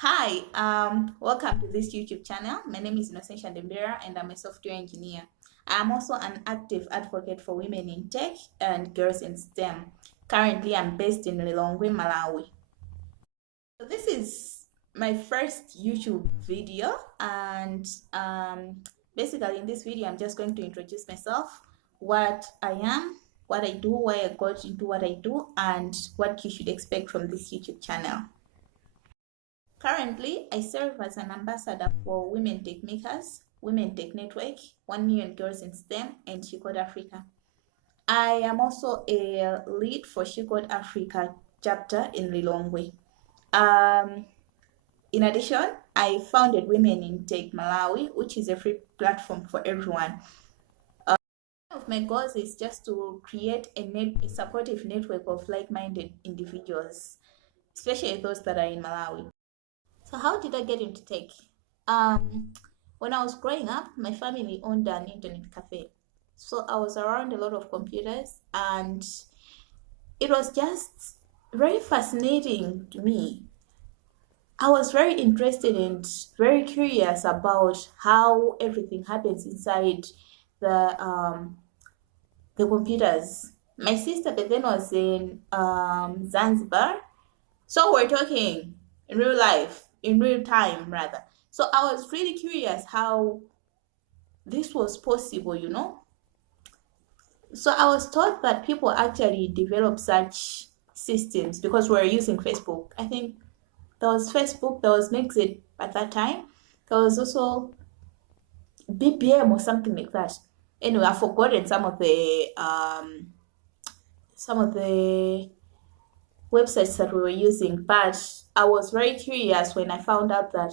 Hi, welcome to this YouTube channel. My name is Innocencia Ndembera and I'm a software engineer. I'm also an active advocate for women in tech and girls in STEM. Currently, I'm based in Lilongwe, Malawi. So this is my first YouTube video, and basically in this video, I'm just going to introduce myself, what I am, what I do, why I got into what I do, and what you should expect from this YouTube channel. Currently, I serve as an ambassador for Women Tech Makers, Women Tech Network, 1 Million Girls in STEM, and She Code Africa. I am also a lead for She Code Africa chapter in Lilongwe. In addition, I founded Women in Tech Malawi, which is a free platform for everyone. One of my goals is just to create a supportive network of like-minded individuals, especially those that are in Malawi. So how did I get into tech? When I was growing up, my family owned an internet cafe. So I was around a lot of computers, and it was just very fascinating to me. I was very interested and very curious about how everything happens inside the computers. My sister back then was in Zanzibar, so we're talking in real life, in real time rather. So I was really curious how this was possible. So I was taught that people actually develop such systems because we're using Facebook. I think there was Facebook, there was Nexit at that time. There was also BBM or something like that. Anyway, I've forgotten some of the websites that we were using, but I was very curious when I found out that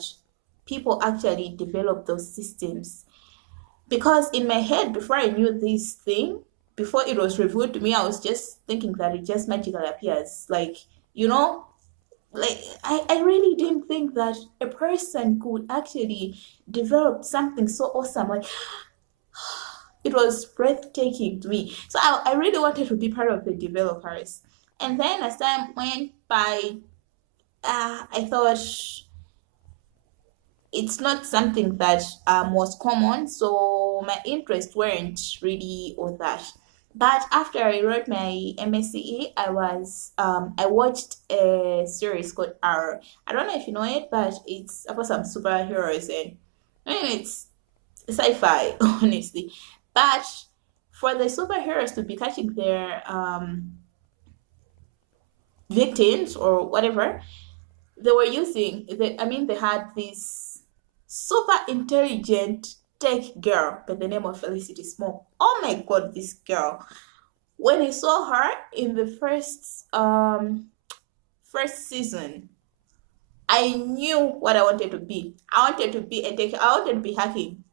people actually develop those systems. Because in my head, before I knew this thing, before it was revealed to me, I was just thinking that it just magically appears. I really didn't think that a person could actually develop something so awesome. It was breathtaking to me. So I really wanted to be part of the developers. And then as time went by, I thought it's not something that was common, so my interests weren't really all that. But after I wrote my MSCE, I watched a series called R. I don't know if you know it, but it's about some superheroes, and it's sci-fi, honestly. But for the superheroes to be catching their victims or whatever, they had this super intelligent tech girl by the name of Felicity Small. Oh my god, this girl. When I saw her in the first season, I knew what I wanted to be. I wanted to be I wanted to be hacking.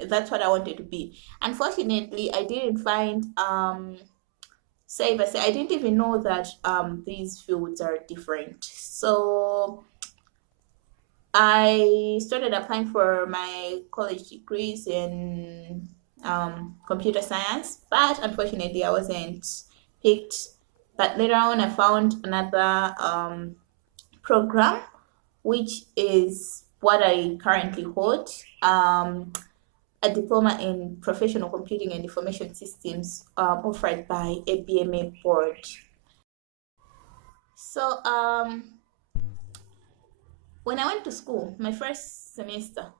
That's what I wanted to be. Unfortunately, I didn't find cyber. I didn't even know that these fields are different. So I started applying for my college degrees in computer science, but unfortunately I wasn't picked. But later on, I found another program, which is what I currently hold, a diploma in professional computing and information systems, offered by a BMA board. So when I went to school, my first semester,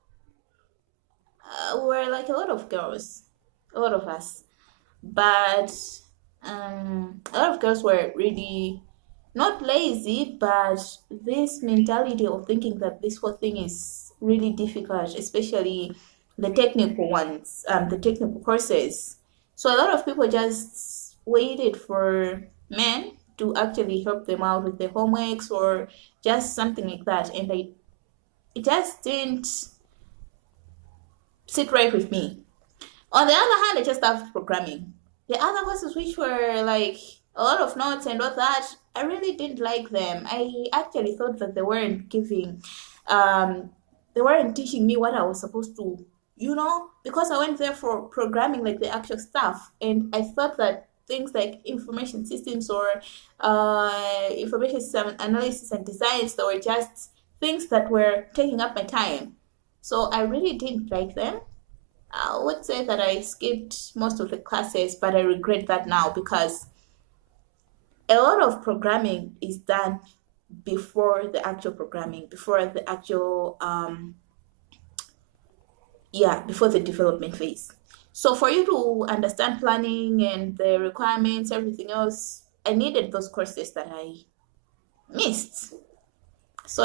we were like a lot of girls, a lot of us, but a lot of girls were really not lazy, but this mentality of thinking that this whole thing is really difficult, especially the technical ones, the technical courses. So a lot of people just waited for men to actually help them out with their homeworks or just something like that, and it just didn't sit right with me. On the other hand, I just loved programming. The other courses, which were like a lot of notes and all that, I really didn't like them. I actually thought that they weren't teaching me what I was supposed to, because I went there for programming, like the actual stuff, and I thought that things like information systems or information system analysis and designs, they were just things that were taking up my time. So I really didn't like them. I would say that I skipped most of the classes, but I regret that now because a lot of programming is done before the actual programming, before the actual before the development phase. So for you to understand planning and the requirements, everything else, I needed those courses that I missed. So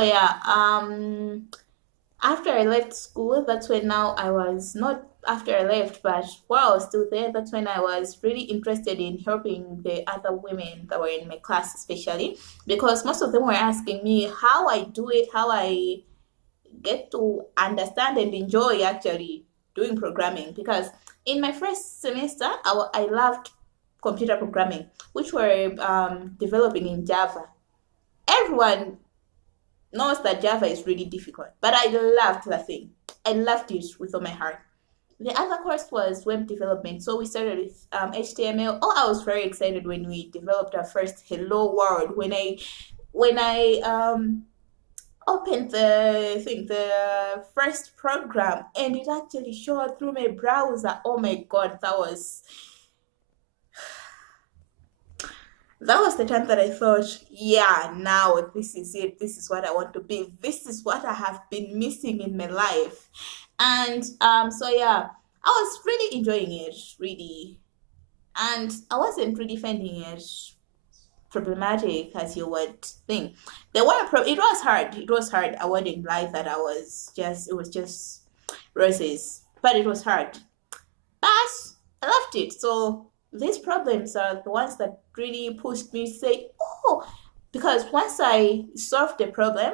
after I left school, that's when now I was not after I left, but while I was still there, that's when I was really interested in helping the other women that were in my class, especially because most of them were asking me how I do it, how I get to understand and enjoy actually doing programming. Because in my first semester, I loved computer programming, which were developing in Java. Everyone knows that Java is really difficult, but I loved that thing. I loved it with all my heart. The other course was web development, so we started with HTML. Oh, I was very excited when we developed our first Hello World. When I opened the first program, and it actually showed through my browser. Oh my god, that was the time that I thought, yeah, now this is it. This is what I want to be. This is what I have been missing in my life. And so yeah, I was really enjoying it, really. And I wasn't really finding it problematic as you would think. It was hard. It was hard. I wouldn't lie that it was just roses. But it was hard. But I loved it. So these problems are the ones that really pushed me to say, oh, because once I solved the problem,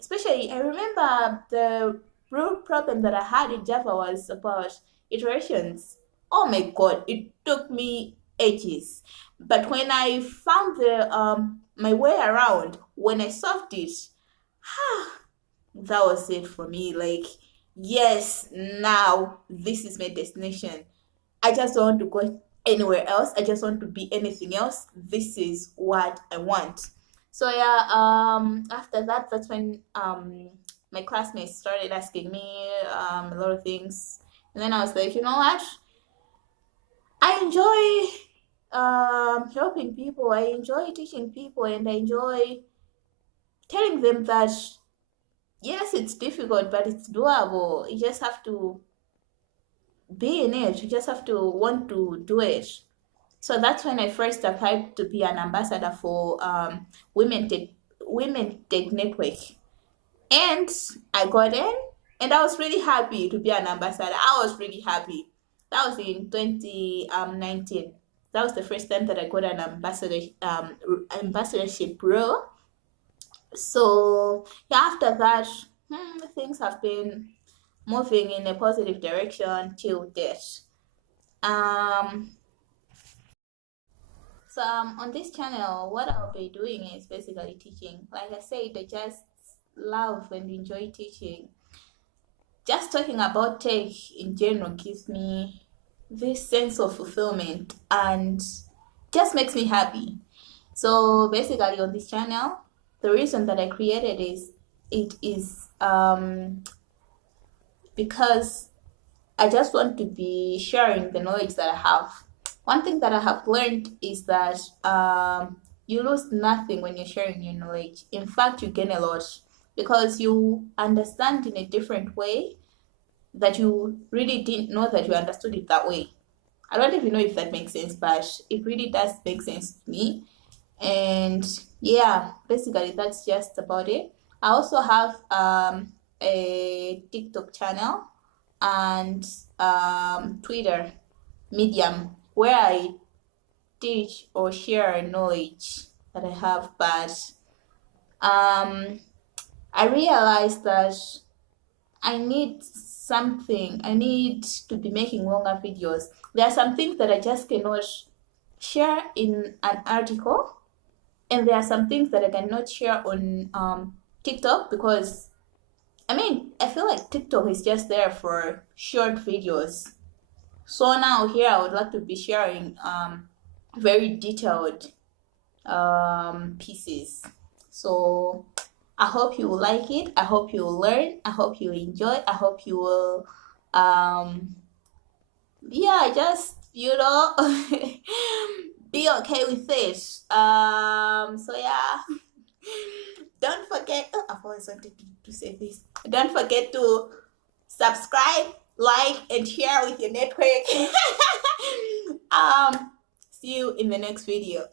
especially I remember the real problem that I had in Java was about iterations. Oh my god, it took me ages. But when I found the my way around, when I solved it, that was it for me. Like, yes, now this is my destination. I just don't want to go anywhere else. I just want to be anything else. This is what I want. So yeah, after that, that's when my classmates started asking me a lot of things. And then I was like, you know what? I enjoy helping people. I enjoy teaching people, and I enjoy telling them that yes, it's difficult, but it's doable. You just have to be in it. You just have to want to do it. So that's when I first applied to be an ambassador for Women Tech Network, and I got in, and I was really happy to be an ambassador. I was really happy. That was in 2019. That was the first time that I got an ambassadorship role. So yeah, after that, things have been moving in a positive direction till date. Um, so on this channel, what I'll be doing is basically teaching. Like I said, I just love and enjoy teaching. Just talking about tech in general gives me this sense of fulfillment and just makes me happy. So basically on this channel, the reason that I created it is because I just want to be sharing the knowledge that I have. One thing that I have learned is that you lose nothing when you're sharing your knowledge. In fact, you gain a lot because you understand in a different way that you really didn't know that you understood it that way. I don't even know if that makes sense, but it really does make sense to me. And yeah, basically that's just about it. I also have a TikTok channel and Twitter medium where I teach or share knowledge that I have, but I realized that I need I need to be making longer videos. There are some things that I just cannot share in an article, and there are some things that I cannot share on TikTok because I feel like TikTok is just there for short videos. So now here I would like to be sharing very detailed pieces. So I hope you will like it. I hope you will learn. I hope you will enjoy. I hope you will yeah, just be okay with it. So yeah. Don't forget, oh, I've always wanted to say this. Don't forget to subscribe, like, and share with your network. See you in the next video.